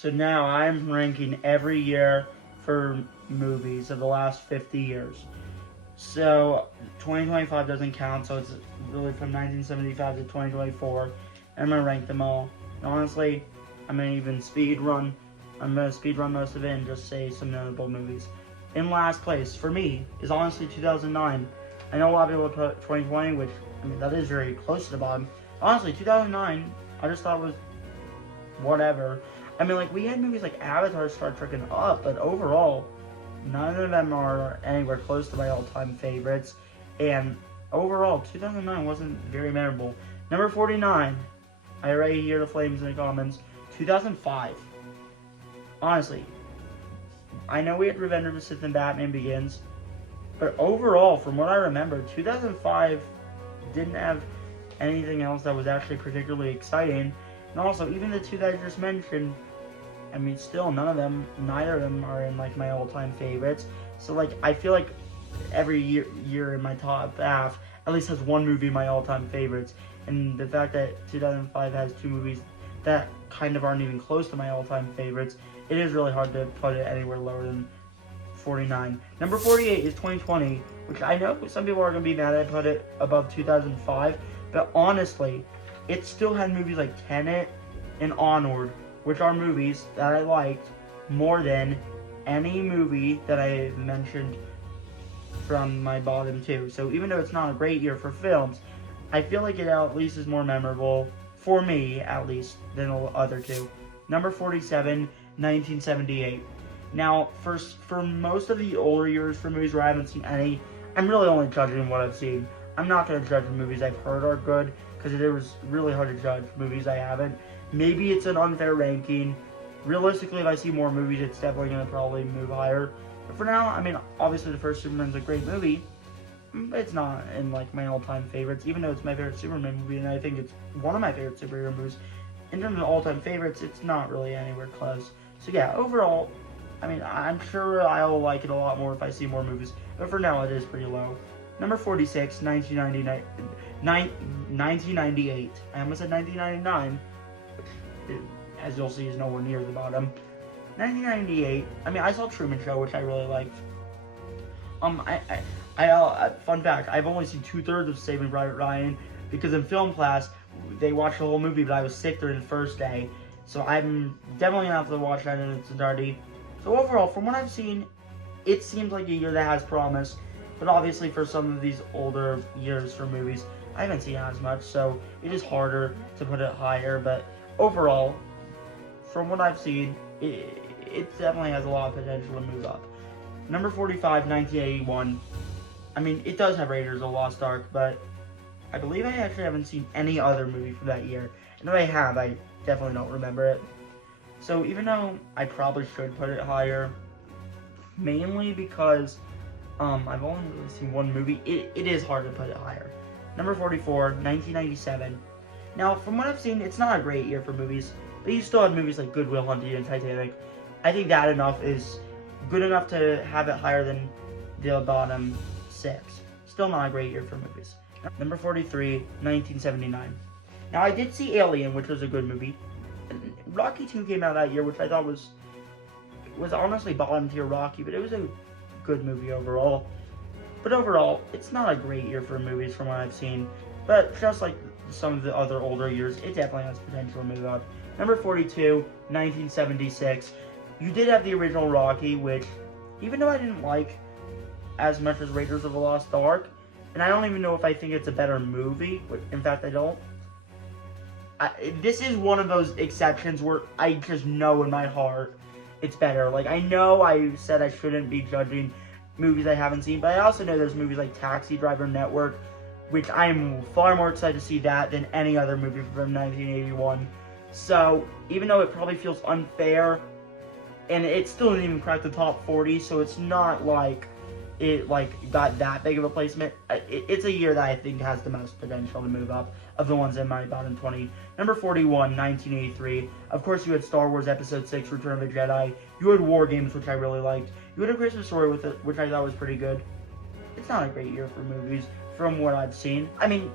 So now I'm ranking every year for movies of the last 50 years. So 2025 doesn't count, so it's really from 1975 to 2024. And I'm gonna rank them all. And honestly, I'm gonna even speed run. I'm gonna speed run most of it and just say some notable movies. In last place for me is honestly 2009. I know a lot of people put 2020, which I mean that is very close to the bottom. Honestly, 2009, I just thought was whatever. I mean, like we had movies like Avatar, Star Trek, and Up, but overall, none of them are anywhere close to my all-time favorites. And overall, 2009 wasn't very memorable. Number 49, I already hear the flames in the comments. 2005. Honestly, I know we had Revenge of the Sith and Batman Begins, but overall, from what I remember, 2005 didn't have anything else that was actually particularly exciting. And also, even the two that I just mentioned, I mean, still neither of them are in like my all-time favorites. So like, I feel like every year in my top half at least has one movie in my all-time favorites. And the fact that 2005 has two movies that kind of aren't even close to my all-time favorites, it is really hard to put it anywhere lower than 49. Number 48 is 2020, which I know some people are going to be mad I put it above 2005, but honestly, it still had movies like Tenet and Onward, which are movies that I liked more than any movie that I mentioned from my bottom two. So even though it's not a great year for films, I feel like it at least is more memorable, for me at least, than the other two. Number 47, 1978. Now, for most of the older years for movies where I haven't seen any, I'm really only judging what I've seen. I'm not going to judge the movies I've heard are good, because it was really hard to judge movies I haven't. Maybe it's an unfair ranking. Realistically, if I see more movies, it's definitely going to probably move higher. But for now, I mean, obviously the first Superman's a great movie, but it's not in like my all-time favorites, even though it's my favorite Superman movie, and I think it's one of my favorite superhero movies. In terms of all-time favorites, it's not really anywhere close. So yeah, overall, I mean, I'm sure I'll like it a lot more if I see more movies, but for now, it is pretty low. Number 46, 1998. I almost said 1999. As you'll see, is nowhere near the bottom. 1998. I mean, I saw Truman Show, which I really liked. Fun fact: I've only seen 2/3 of Saving Private Ryan because in film class they watched the whole movie, but I was sick during the first day, so I'm definitely gonna have to watch that in its entirety. So overall, from what I've seen, it seems like a year that has promise. But obviously, for some of these older years for movies, I haven't seen as much, so it is harder to put it higher. But overall, from what I've seen, it definitely has a lot of potential to move up. Number 45, 1981. I mean, it does have Raiders of the Lost Ark, but I believe I actually haven't seen any other movie from that year. And if I have, I definitely don't remember it. So even though I probably should put it higher, mainly because I've only really seen one movie, it is hard to put it higher. Number 44, 1997. Now, from what I've seen, it's not a great year for movies, but you still have movies like Good Will Hunting and Titanic. I think that enough is good enough to have it higher than the bottom 6. Still not a great year for movies. Number 43, 1979. Now, I did see Alien, which was a good movie. Rocky 2 came out that year, which I thought was honestly bottom tier Rocky, but it was a good movie overall. But overall, it's not a great year for movies from what I've seen. But just like some of the other older years, it definitely has potential to move up. Number 42, 1976. You did have the original Rocky, which, even though I didn't like as much as Raiders of the Lost Ark, and I don't even know if I think it's a better movie, in fact I don't. This is one of those exceptions where I just know in my heart it's better. Like, I know I said I shouldn't be judging movies I haven't seen, but I also know there's movies like Taxi Driver, Network, which I'm far more excited to see that than any other movie from 1981. So, even though it probably feels unfair, and it still didn't even crack the top 40, so it's not like it got that big of a placement. It's a year that I think has the most potential to move up of the ones in my bottom 20. Number 41, 1983. Of course, you had Star Wars Episode 6, Return of the Jedi. You had War Games, which I really liked. You had A Christmas Story with it, which I thought was pretty good. It's not a great year for movies from what I've seen. I mean,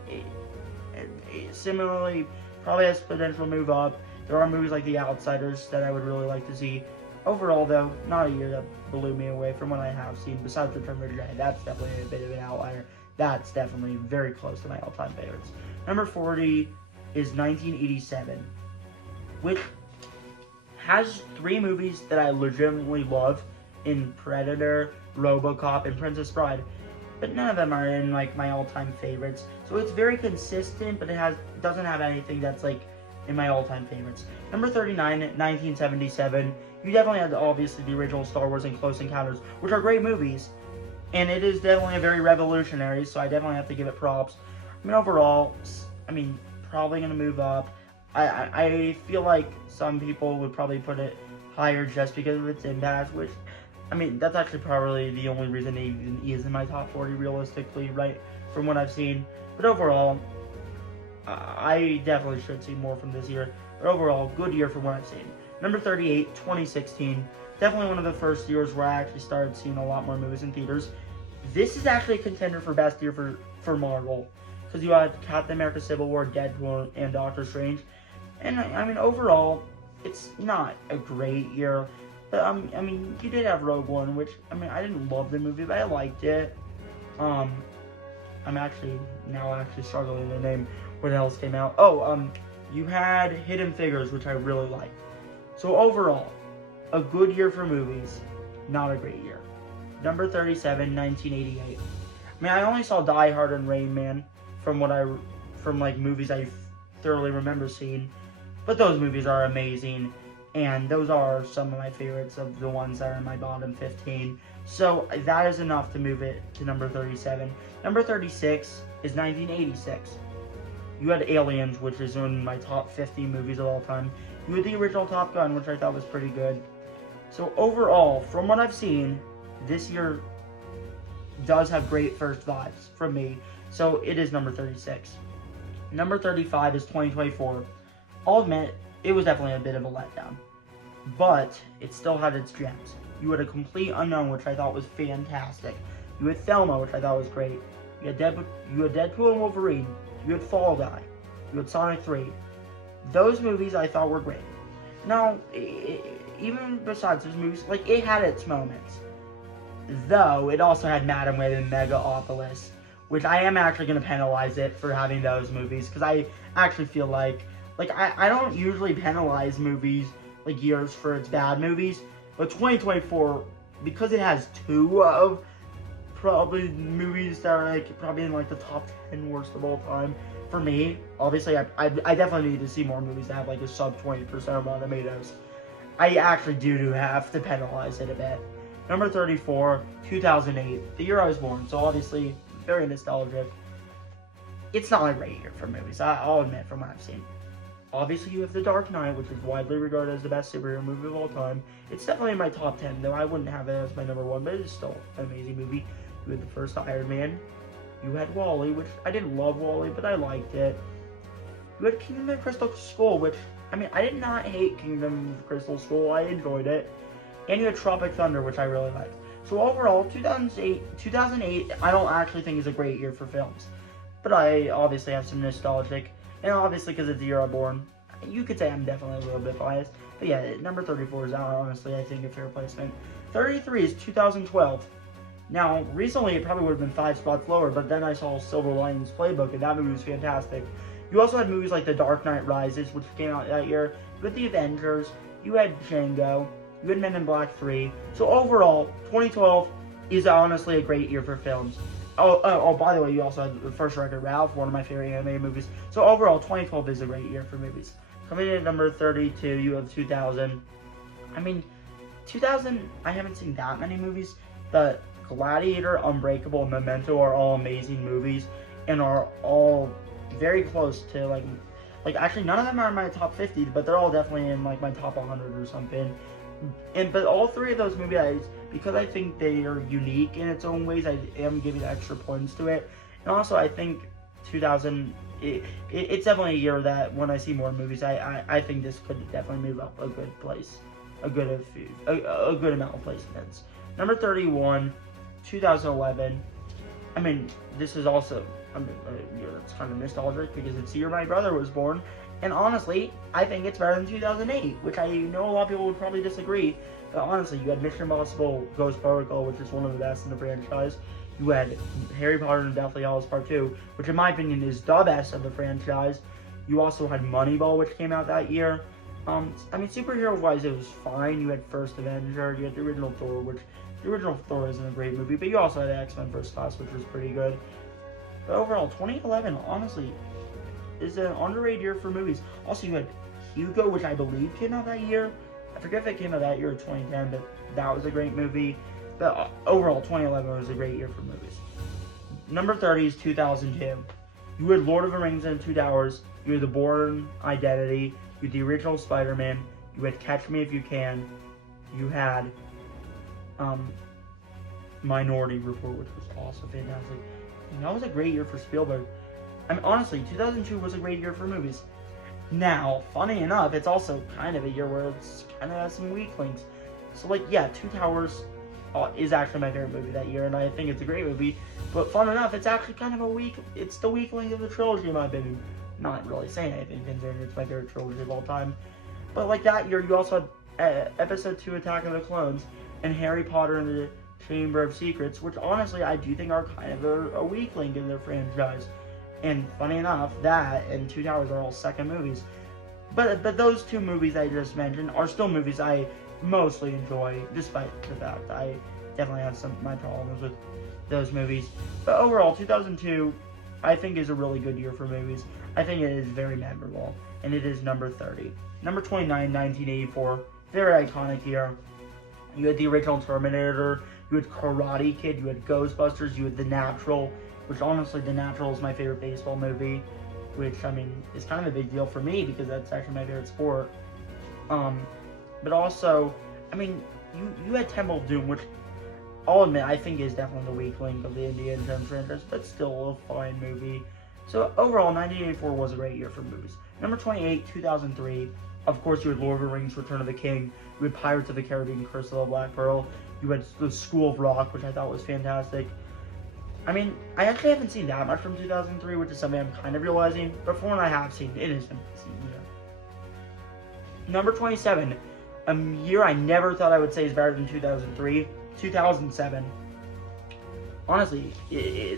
similarly, probably has potential to move up. There are movies like The Outsiders that I would really like to see. Overall, though, not a year that blew me away from what I have seen. Besides Return of the Jedi, that's definitely a bit of an outlier. That's definitely very close to my all-time favorites. Number 40 is 1987, which has 3 movies that I legitimately love in Predator, RoboCop, and Princess Bride. But none of them are in like my all-time favorites. So it's very consistent, but it doesn't have anything that's like in my all-time favorites. Number 39, 1977. You definitely had obviously the original Star Wars and Close Encounters, which are great movies. And it is definitely a very revolutionary, so I definitely have to give it props. I mean, overall, probably going to move up. I feel like some people would probably put it higher just because of its impact, which, that's actually probably the only reason it even is in my top 40 realistically, right, from what I've seen. But overall, I definitely should see more from this year. But overall, good year from what I've seen. Number 38, 2016. Definitely one of the first years where I actually started seeing a lot more movies in theaters. This is actually a contender for best year for Marvel. Because you had Captain America Civil War, Deadpool, and Doctor Strange. And, overall, it's not a great year. But, you did have Rogue One, which, I didn't love the movie, but I liked it. I'm actually struggling to name what else came out. You had Hidden Figures, which I really liked. So, overall, a good year for movies, not a great year. Number 37, 1988. I only saw Die Hard and Rain Man from movies I thoroughly remember seeing. But those movies are amazing, and those are some of my favorites of the ones that are in my bottom 15. So that is enough to move it to number 37. Number 36 is 1986. You had Aliens, which is in my top 50 movies of all time. You had the original Top Gun, which I thought was pretty good. So overall, from what I've seen, this year does have great first vibes from me. So it is number 36. Number 35 is 2024. I'll admit, it was definitely a bit of a letdown. But it still had its gems. You had A Complete Unknown, which I thought was fantastic. You had Thelma, which I thought was great. You had Deadpool and Wolverine. You had Fall Guy. You had Sonic 3. Those movies I thought were great. Now, even besides those movies, it had its moments. Though, it also had Madam Web and Megaopolis, which I am actually going to penalize it for having those movies, because I actually feel like I don't usually penalize movies, years for its bad movies, but 2024, because it has 2 of probably movies that are, probably in, the top 10 worst of all time, for me, obviously, I definitely need to see more movies that have, a sub 20% of Rotten Tomatoes. I actually do have to penalize it a bit. Number 34, 2008, the year I was born, so obviously, very nostalgic. It's not a great year for movies, I'll admit, from what I've seen. Obviously, you have The Dark Knight, which is widely regarded as the best superhero movie of all time. It's definitely in my top 10, though I wouldn't have it as my number 1, but it's still an amazing movie. You had the first Iron Man. You had WALL-E, which I didn't love WALL-E, but I liked it. You had Kingdom of Crystal Skull, which, I did not hate Kingdom of Crystal Skull. I enjoyed it. And you had Tropic Thunder, which I really liked. So overall, 2008, I don't actually think is a great year for films. But I obviously have some nostalgic. And obviously, because it's the year I'm born, you could say I'm definitely a little bit biased. But yeah, number 34 is honestly, I think, a fair placement. 33 is 2012. Now, recently, it probably would have been 5 spots lower, but then I saw Silver Linings Playbook, and that movie was fantastic. You also had movies like The Dark Knight Rises, which came out that year. You had The Avengers. You had Django. You had Men in Black 3. So overall, 2012 is honestly a great year for films. By the way, you also had The First Wreck-It Ralph, one of my favorite animated movies. So overall, 2012 is a great year for movies. Coming in at number 32, you have 2000. 2000, I haven't seen that many movies, but Gladiator, Unbreakable, and Memento are all amazing movies, and are all very close to, actually, none of them are in my top 50, but they're all definitely in, my top 100 or something. But all 3 of those movies, because I think they are unique in its own ways, I am giving extra points to it. And also, I think 2000, it's definitely a year that when I see more movies, I think this could definitely move up a good place, a good amount of placements. Number 31, 2011. This is also, it's kind of nostalgic because it's the year my brother was born, And honestly, I think it's better than 2008, which I know a lot of people would probably disagree. But honestly, you had Mission Impossible Ghost Protocol, which is one of the best in the franchise. You had Harry Potter and Deathly Hallows Part 2, which in my opinion is the best of the franchise. You also had Moneyball, which came out that year. I mean, superhero-wise, it was fine. You had First Avenger, you had the original Thor, which the original Thor isn't a great movie, but you also had X-Men First Class, which was pretty good. But overall, 2011, honestly, is an underrated year for movies. Also, you had Hugo, which I believe came out that year. I forget if it came out that year or 2010, but that was a great movie. But overall, 2011 was a great year for movies. Number 30 is 2002. You had Lord of the Rings and Two Towers. You had The Bourne Identity. You had the original Spider-Man. You had Catch Me If You Can. You had Minority Report, which was also fantastic. And that was a great year for Spielberg. I mean, honestly, 2002 was a great year for movies. Now, funny enough, it's also kind of a year where it's kind of has some weak links. So, like, yeah, Two Towers is actually my favorite movie that year, and I think it's a great movie. But fun enough, it's actually kind of it's the weak link of the trilogy, in my opinion. Not really saying anything, considering it's my favorite trilogy of all time. But, like, that year, you also had Episode 2, Attack of the Clones, and Harry Potter and the Chamber of Secrets, which, honestly, I do think are kind of a weak link in their franchise. And funny enough, that and Two Towers are all second movies. But those two movies I just mentioned are still movies I mostly enjoy, despite the fact I definitely have some of my problems with those movies. But overall, 2002, I think is a really good year for movies. I think it is very memorable, and it is number 30. Number 29, 1984, very iconic year. You had the original Terminator, you had Karate Kid, you had Ghostbusters, you had The Natural, which honestly, The Natural is my favorite baseball movie, which, I mean, is kind of a big deal for me because that's actually my favorite sport. But also, I mean, you had Temple of Doom, which I'll admit I think is definitely the weak link of the Indiana Jones franchise, but still a fine movie. So overall, 1984 was a great year for movies. Number 28, 2003. Of course, you had Lord of the Rings, Return of the King. You had Pirates of the Caribbean, Curse of the Black Pearl. You had The School of Rock, which I thought was fantastic. I mean, I actually haven't seen that much from 2003, which is something I'm kind of realizing, but from what I have seen, it is fantastic. Number 27, a year I never thought I would say is better than 2003, 2007. Honestly,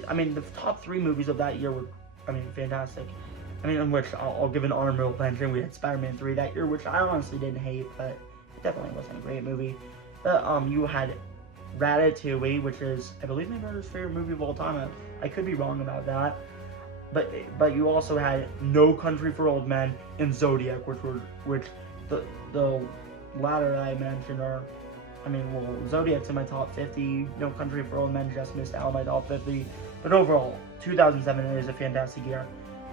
I mean, the top three movies of that year were, I mean, fantastic. I mean, in which I'll give an honorable mention. We had Spider-Man 3 that year, which I honestly didn't hate, but it definitely wasn't a great movie. But you had Ratatouille, which is, I believe, my brother's favorite movie of all time. I could be wrong about that. But you also had No Country for Old Men and Zodiac, which the latter that I mentioned are, I mean, well, Zodiac's in my top 50. No Country for Old Men just missed out on my top 50. But overall, 2007 is a fantastic year.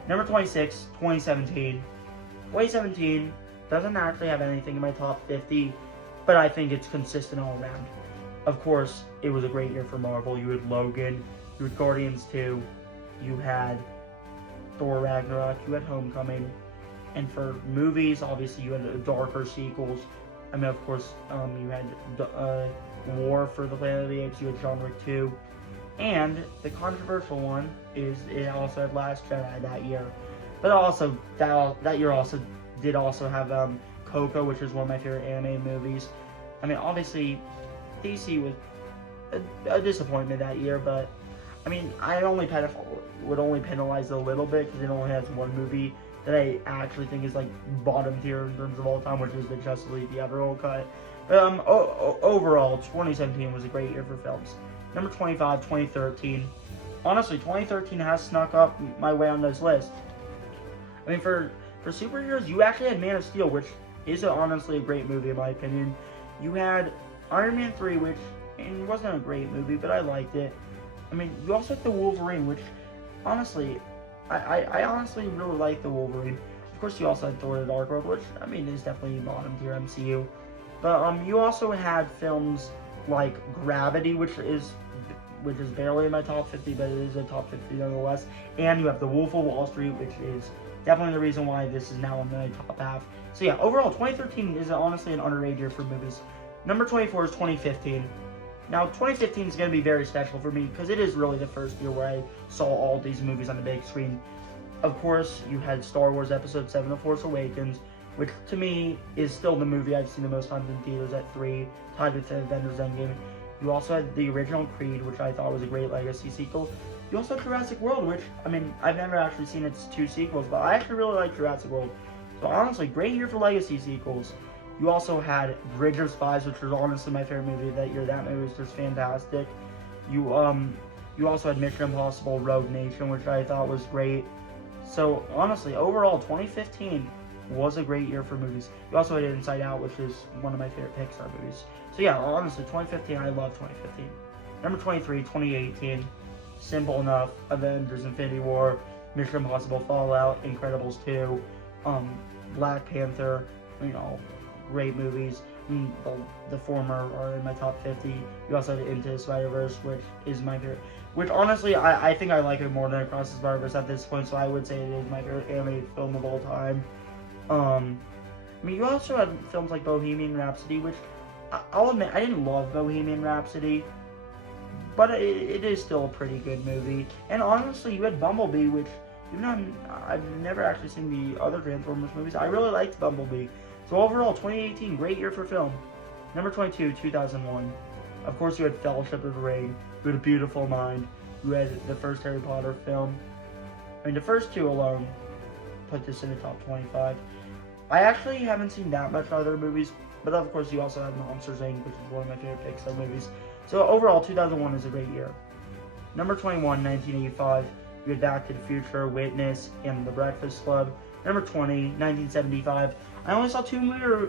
Number 26, 2017. 2017 doesn't actually have anything in my top 50, but I think it's consistent all around. Of course, it was a great year for Marvel. You had Logan, you had Guardians 2, you had Thor Ragnarok, you had Homecoming, and for movies, obviously you had darker sequels. I mean, of course, you had War for the Planet of the Apes, you had John Wick 2, and the controversial one is it also had Last Jedi that year. But also, that year also did also have Coco, which is one of my favorite anime movies. I mean, obviously, DC was a disappointment that year, but I mean, would only penalize it a little bit because it only has one movie that I actually think is like bottom tier in terms of all time, which is the Justice League theatrical cut. But overall, 2017 was a great year for films. Number 25, 2013. Honestly, 2013 has snuck up my way on this list. I mean, for superheroes, you actually had Man of Steel, which is honestly a great movie in my opinion. You had Iron Man 3, which wasn't a great movie, but I liked it. I mean, you also had The Wolverine, which honestly, I honestly really like The Wolverine. Of course, you also had Thor: The Dark World, which, I mean, is definitely bottom tier MCU. But you also had films like Gravity, which is barely in my top 50, but it is a top 50 nonetheless. And you have The Wolf of Wall Street, which is definitely the reason why this is now in my top half. So yeah, overall, 2013 is honestly an underrated year for movies. Number 24 is 2015. Now, 2015 is going to be very special for me because it is really the first year where I saw all these movies on the big screen. Of course, you had Star Wars Episode 7, The Force Awakens, which to me is still the movie I've seen the most times in theaters at 3, tied with Avengers Endgame. You also had the original Creed, which I thought was a great legacy sequel. You also had Jurassic World, which, I mean, I've never actually seen its 2 sequels, but I actually really like Jurassic World. So honestly, great year for legacy sequels. You also had Bridge of Spies, which was honestly my favorite movie that year. That movie was just fantastic. You also had Mission Impossible Rogue Nation, which I thought was great. So honestly, overall, 2015 was a great year for movies. You also had Inside Out, which is one of my favorite Pixar movies. So yeah, honestly, 2015, I love 2015. Number 23, 2018. Simple enough. Avengers Infinity War, Mission Impossible Fallout, Incredibles 2, Black Panther, great movies. The former are in my top 50. You also have Into the Spider-Verse, which is my favorite. Which honestly, I think I like it more than Across the Spider-Verse at this point, so I would say it is my favorite animated film of all time. You also had films like Bohemian Rhapsody, which I'll admit, I didn't love Bohemian Rhapsody, but it is still a pretty good movie. And honestly, you had Bumblebee, which, even though I've never actually seen the other Transformers movies, I really liked Bumblebee. So overall, 2018, great year for film. Number 22, 2001. Of course, you had Fellowship of the Ring, you had A Beautiful Mind, you had the first Harry Potter film. The first two alone put this in the top 25. I actually haven't seen that much other movies, but of course you also have Monsters, Inc., which is one of my favorite Pixar movies. So overall, 2001 is a great year. Number 21, 1985, you had Back to the Future, Witness, and The Breakfast Club. Number 20, 1975. I only saw 2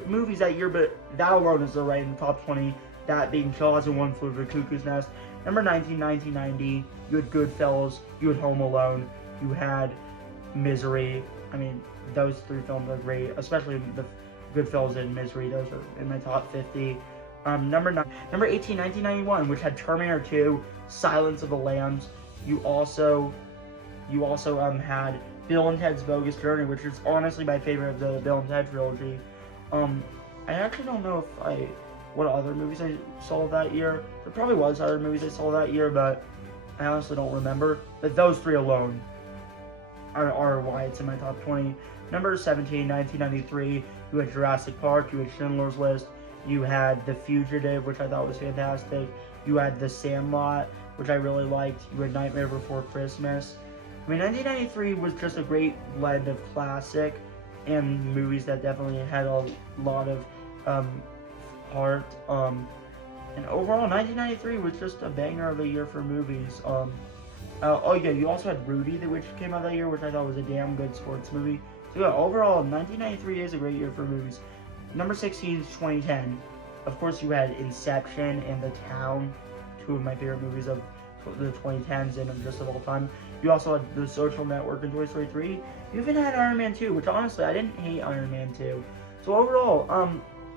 movies that year, but that alone is right in the top 20, that being Jaws and One Flew Over the Cuckoo's Nest. Number 19, 1990, you had Goodfellas, you had Home Alone, you had Misery. Those 3 films are great, especially the Goodfellas and Misery. Those are in my top 50. Number 18, 1991, which had Terminator 2, Silence of the Lambs. You also had Bill and Ted's Bogus Journey, which is honestly my favorite of the Bill and Ted trilogy. I actually don't know what other movies I saw that year. There probably was other movies I saw that year, but I honestly don't remember. But those 3 alone are why it's in my top 20. Number 17, 1993, you had Jurassic Park, you had Schindler's List, you had The Fugitive, which I thought was fantastic, you had The Sandlot, which I really liked, you had Nightmare Before Christmas. 1993 was just a great blend of classic and movies that definitely had a lot of heart. And overall, 1993 was just a banger of a year for movies. You also had Rudy, which came out that year, which I thought was a damn good sports movie. So yeah, overall, 1993 is a great year for movies. Number 16 is 2010. Of course, you had Inception and The Town, 2 of my favorite movies of the 2010s and just of all time. You also had The Social Network and Toy Story 3. You even had Iron Man 2, which honestly, I didn't hate Iron Man 2. So overall,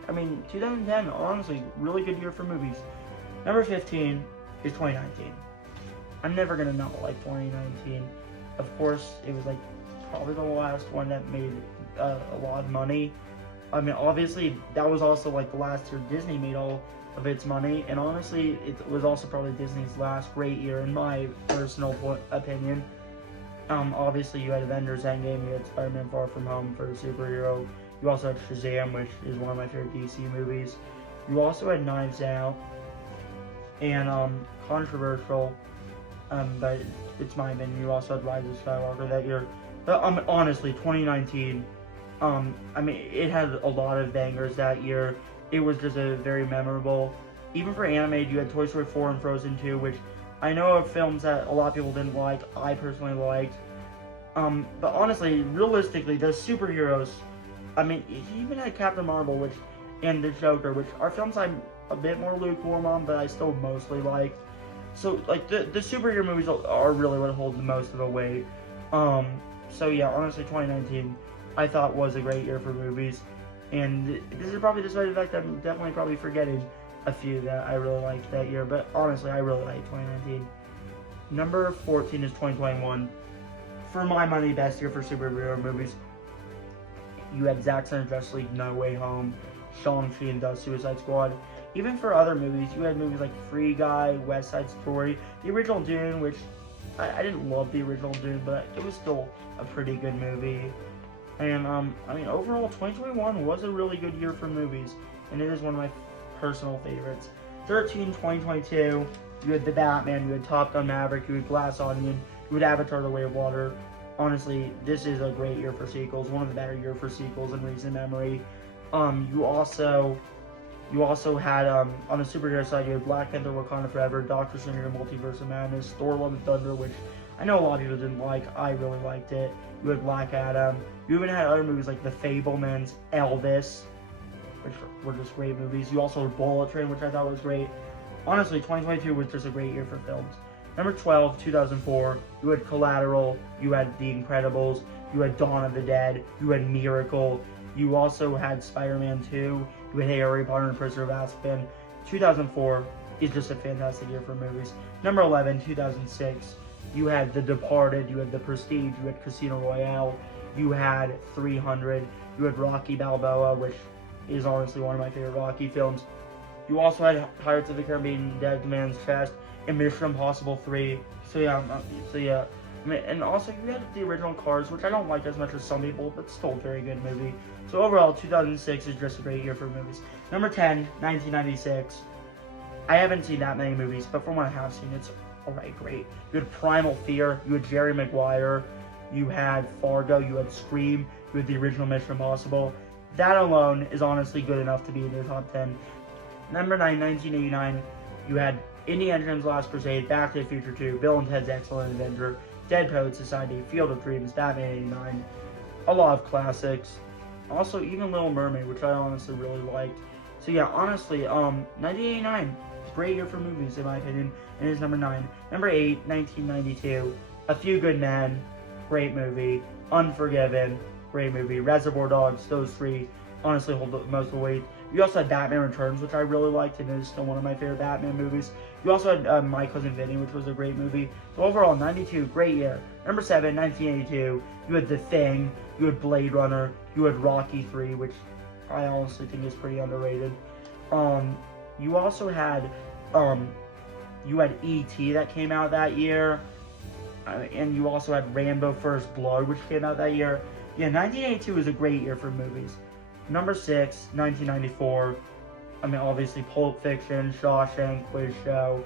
2010, honestly, really good year for movies. Number 15 is 2019. I'm never gonna not like 2019. Of course, it was probably the last one that made a lot of money. Obviously, that was also the last year Disney made all of its money, and honestly, it was also probably Disney's last great year in my personal opinion. Obviously, you had Avengers Endgame, you had Spider-Man Far From Home for a superhero. You also had Shazam, which is one of my favorite DC movies. You also had Knives Out, and controversial, but it's my opinion. You also had Rise of Skywalker that year. But honestly, 2019, it had a lot of bangers that year. It was just a very memorable. Even for animated, you had Toy Story 4 and Frozen 2, which I know are films that a lot of people didn't like. I personally liked. But honestly, realistically, the superheroes, you even had Captain Marvel, and The Joker, which are films I'm a bit more lukewarm on, but I still mostly like. So, the superhero movies are really what hold the most of a weight. So yeah, honestly, 2019, I thought was a great year for movies. And this is probably despite the fact that I'm definitely probably forgetting a few that I really liked that year. But honestly, I really liked 2019. Number 14 is 2021. For my money, best year for superhero movies. You had Zack Snyder's Justice League, No Way Home, Shang-Chi, and The Suicide Squad. Even for other movies, you had movies like Free Guy, West Side Story, the original Dune, which I didn't love the original Dune, but it was still a pretty good movie. And I mean, overall, 2021 was a really good year for movies, and it is one of my personal favorites. 2022, you had The Batman, you had Top Gun Maverick, you had Glass Onion, you had Avatar: The Way of Water. Honestly, this is a great year for sequels, one of the better years for sequels in recent memory. You also had on the superhero side, you had Black Panther: Wakanda Forever, Doctor Strange: Multiverse of Madness, Thor: Love and Thunder, which I know a lot of people didn't like. I really liked it. You had Black Adam. You even had other movies like The Fabelmans, Elvis, which were just great movies. You also had Bullet Train, which I thought was great. Honestly, 2022 was just a great year for films. Number 12, 2004, you had Collateral, you had The Incredibles, you had Dawn of the Dead, you had Miracle, you also had Spider-Man 2, you had Harry Potter and the Prisoner of Azkaban. 2004 is just a fantastic year for movies. Number 11, 2006, you had The Departed, you had The Prestige, you had Casino Royale, you had 300, you had Rocky Balboa, which is honestly one of my favorite Rocky films. You also had Pirates of the Caribbean, Dead Man's Chest, and Mission Impossible 3. So yeah. I mean, and also you had the original Cars, which I don't like as much as some people, but still a very good movie. So overall, 2006 is just a great year for movies. Number 10, 1996. I haven't seen that many movies, but from what I have seen, it's alright, great. You had Primal Fear, you had Jerry Maguire, you had Fargo, you had Scream, you had the original Mission Impossible. That alone is honestly good enough to be in your top 10. Number 9, 1989, you had Indiana Jones: Last Crusade, Back to the Future 2, Bill and Ted's Excellent Adventure, Dead Poets Society, Field of Dreams, Batman 89, a lot of classics. Also, even Little Mermaid, which I honestly really liked. So yeah, honestly, 1989, great year for movies in my opinion, and is number 9. Number 8, 1992, A Few Good Men, great movie. Unforgiven, great movie. Reservoir Dogs, those three honestly hold the most weight. You also had Batman Returns, which I really liked, and is still one of my favorite Batman movies. You also had My Cousin Vinny, which was a great movie. So overall, 92, great year. Number 7, 1982, you had The Thing, you had Blade Runner, you had Rocky 3, which I honestly think is pretty underrated. You also had, you had E.T. that came out that year, and you also had Rambo First Blood, which came out that year. Yeah, 1982 was a great year for movies. Number 6, 1994. I mean, obviously, Pulp Fiction, Shawshank, Quiz Show.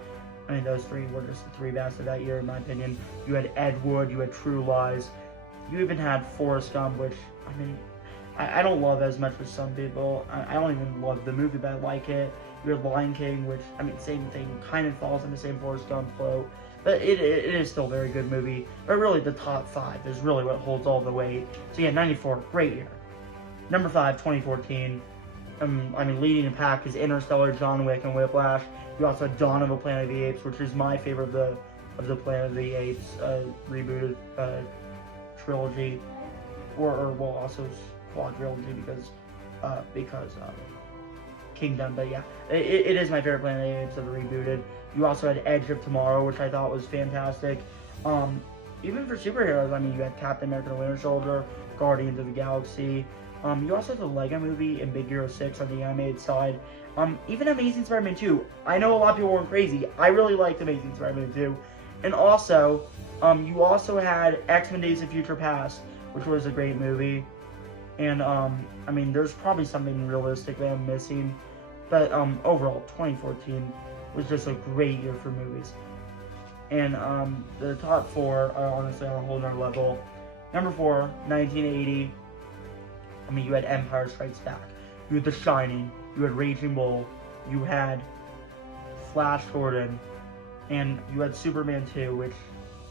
I mean, those three were just the three best of that year, in my opinion. You had Ed Wood, you had True Lies. You even had Forrest Gump, which, I mean, I don't love as much as some people. I don't even love the movie, but I like it. You had Lion King, which, I mean, same thing, kind of falls in the same Forrest Gump flow. But it is still a very good movie. But really, the top 5 is really what holds all the weight. So yeah, 94, great year. Number 5, 2014. I mean, leading the pack is Interstellar, John Wick, and Whiplash. You also had Dawn of the Planet of the Apes, which is my favorite of the Planet of the Apes rebooted trilogy, or well, also quadrilogy because Kingdom. But yeah, it is my favorite Planet of the Apes that are rebooted. You also had Edge of Tomorrow, which I thought was fantastic. Even for superheroes, I mean, you had Captain America: The Winter Soldier, Guardians of the Galaxy. You also have the Lego Movie and Big Hero 6 on the animated side. Even Amazing Spider-Man 2. I know a lot of people weren't crazy. I really liked Amazing Spider-Man 2. And also, you also had X-Men: Days of Future Past, which was a great movie. And, I mean, there's probably something realistic that I'm missing. But, overall, 2014 was just a great year for movies. And, the top 4 are honestly on a whole nother level. Number 4, 1980. I mean, you had Empire Strikes Back, you had The Shining, you had Raging Bull, you had Flash Gordon, and you had Superman 2, which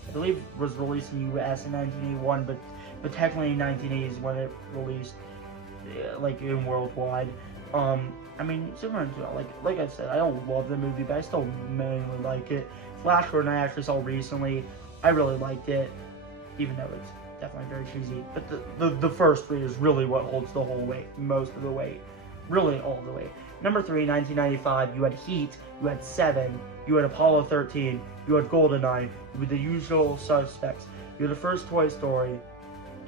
I believe was released in the US in 1981, but technically in 1980 is when it released, like, in worldwide. I mean, Superman 2, like I said, I don't love the movie, but I still mainly like it. Flash Gordon I actually saw recently. I really liked it, even though it's definitely very cheesy. But the first 3 is really what holds the whole weight, most of the weight, really all the weight. Number 3, 1995, you had Heat, you had Seven, you had Apollo 13, you had GoldenEye, you had The Usual Suspects, you had the first Toy Story,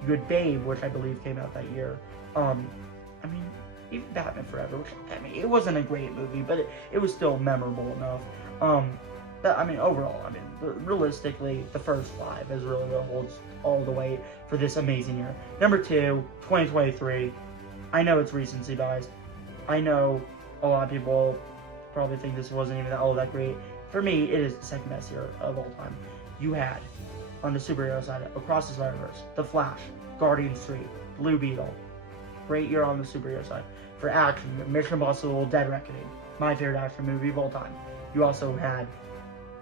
you had Babe, which I believe came out that year. I mean, even Batman Forever, which, I mean, it wasn't a great movie, but it was still memorable enough. I mean, overall, I mean, realistically, the first 5 is really what holds all the weight for this amazing year. Number 2, 2023. I know it's recency bias. I know a lot of people probably think this wasn't even all that great. For me, it is the second best year of all time. You had, on the superhero side, Across the Spider-Verse, The Flash, Guardians 3, Blue Beetle. Great year on the superhero side. For action, Mission Impossible Dead Reckoning, my favorite action movie of all time. You also had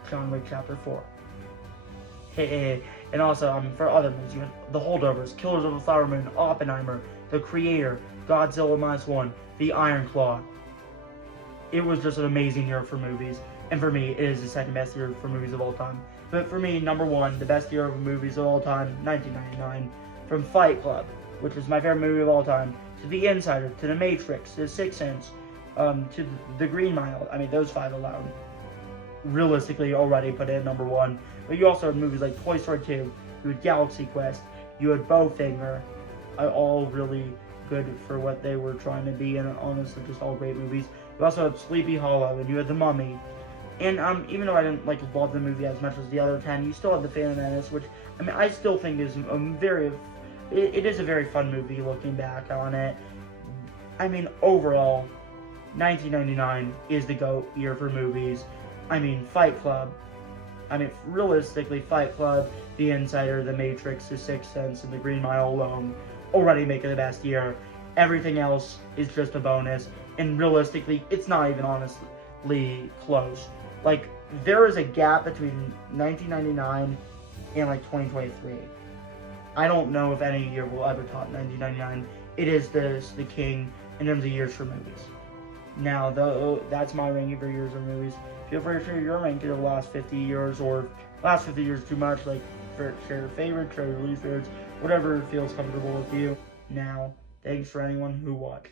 John Wick Chapter 4. And also, for other movies, you had The Holdovers, Killers of the Flower Moon, Oppenheimer, The Creator, Godzilla -1, The Iron Claw. It was just an amazing year for movies. And for me, it is the second best year for movies of all time. But for me, number 1, the best year of movies of all time, 1999. From Fight Club, which is my favorite movie of all time, to The Insider, to The Matrix, to Sixth Sense, to The Green Mile. I mean, those 5 alone realistically already put it at number 1. But you also had movies like Toy Story 2, you had Galaxy Quest, you had Bowfinger, all really good for what they were trying to be, and honestly, just all great movies. You also had Sleepy Hollow, and you had The Mummy. And even though I didn't love the movie as much as the other 10, you still had The Phantom Menace, which I still think is it is a very fun movie looking back on it. I mean, overall, 1999 is the GOAT year for movies. I mean, Fight Club. I mean, realistically, Fight Club, The Insider, The Matrix, The Sixth Sense, and The Green Mile alone already make it the best year. Everything else is just a bonus, and realistically, it's not even honestly close. There is a gap between 1999 and 2023. I don't know if any year will ever top 1999. It is the king in terms of years for movies. Now, though, that's my ranking for years of movies. Feel free to share your ranking of the last 50 years, or last 50 years too much, share your favorites, share your least favorites, whatever feels comfortable with you. Now, thanks for anyone who watched.